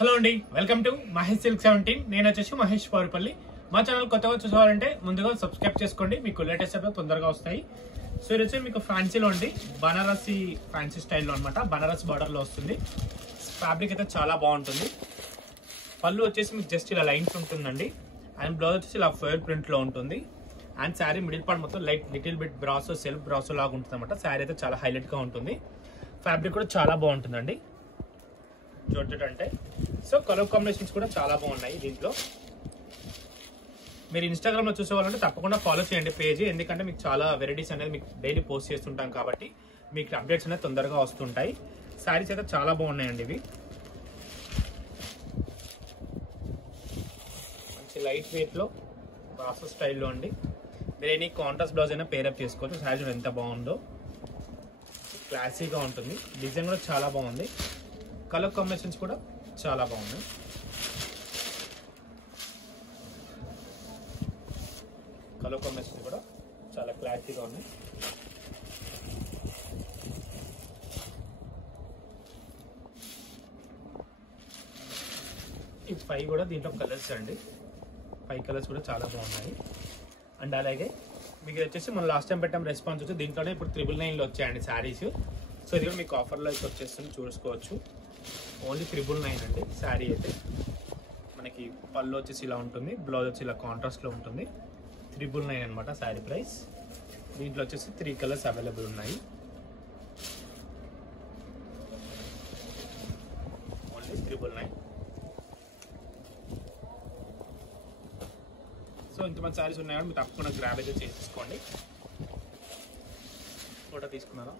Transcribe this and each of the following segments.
Hello అండి, welcome to Mahesh silk 17. నేను వచ్చేసి మహేష్ పౌరిపల్లి. మా ఛానల్ కొత్తగా చూసుకోవాలంటే ముందుగా సబ్స్క్రైబ్ చేసుకోండి, మీకు లేటెస్ట్ అప్డేట్ తొందరగా వస్తాయి. సో ఇది వచ్చి మీకు ఫ్యాన్సీలో ఉండి బనారసి ఫ్యాన్సీ స్టైల్లో అనమాట. బనారస్ బార్డర్లో వస్తుంది. ఫ్యాబ్రిక్ అయితే చాలా బాగుంటుంది. పళ్ళు వచ్చేసి మీకు జస్ట్ ఇలా లైన్స్ ఉంటుందండి. అండ్ బ్లౌజ్ వచ్చేసి ఇలా ఫోయిల్ ప్రింట్లో ఉంటుంది. అండ్ శారీ మిడిల్ పార్ట్ మొత్తం light little bit brasso self brasso లాగా ఉంటుంది అనమాట. శారీ అయితే చాలా హైలైట్గా ఉంటుంది. ఫ్యాబ్రిక్ కూడా చాలా బాగుంటుందండి. జోర్జెట్ అంటే సో కలర్ కాంబినేషన్స్ కూడా చాలా బాగున్నాయి దీంట్లో. మీరు ఇన్స్టాగ్రామ్లో చూసేవాళ్ళంటే తప్పకుండా ఫాలో చేయండి పేజ్, ఎందుకంటే మీకు చాలా వెరైటీస్ అనేది మీకు డైలీ పోస్ట్ చేస్తుంటాం కాబట్టి మీకు అప్డేట్స్ అనేది తొందరగా వస్తుంటాయి. శారీస్ అయితే చాలా బాగున్నాయండి. ఇవి మంచి లైట్ వెయిట్లో బ్రాసో స్టైల్లో అండి. మీరు ఎనీ కాంట్రాస్ట్ బ్లౌజ్ అయినా పేరప్ చేసుకోవచ్చు. శారీ ఎంత బాగుందో, క్లాసీగా ఉంటుంది. డిజైన్ కూడా చాలా బాగుంది. కలర్ కాంబినేషన్స్ కూడా చాలా బాగున్నాయి. కలర్ కాంబినేషన్స్ కూడా చాలా క్లాసీగా ఉన్నాయి. ఈ 5 కూడా దీంట్లో కలర్స్ అండి. 5 కలర్స్ కూడా చాలా బాగున్నాయి. అండ్ అలాగే మీకు వచ్చేసి మనం లాస్ట్ టైం పెట్టాం రెస్పాన్స్ వచ్చి దీంట్లోనే ఇప్పుడు 999లో వచ్చాయండి శారీస్. సో ఇది కూడా మీకు ఆఫర్లో అయితే వచ్చేస్తుంది, చూసుకోవచ్చు. ఓన్లీ 999 అండి శారీ అయితే. మనకి పళ్ళు వచ్చేసి ఇలా ఉంటుంది, బ్లౌజ్ వచ్చి ఇలా కాంట్రాస్ట్లో ఉంటుంది. 999 అనమాట శారీ ప్రైస్. దీంట్లో వచ్చేసి 3 కలర్స్ అవైలబుల్ ఉన్నాయి. ఓన్లీ 999. సో ఇంతమంది శారీస్ ఉన్నాయి కాబట్టి మీరు తప్పకుండా గ్రాబ్ అయితే చేసేసుకోండి. ఫోటో తీసుకున్నారా?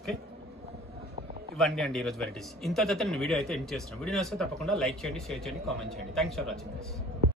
ఓకే, ఇవ్వండి అండి ఈరోజు వెరైటీస్. ఇంత నేను వీడియో అయితే ఎండ్ చేస్తున్నాను. వీడియో వస్తే తప్పకుండా లైక్ చేయండి, షేర్ చేయండి, కామెంట్ చేయండి. Thanks for watching this.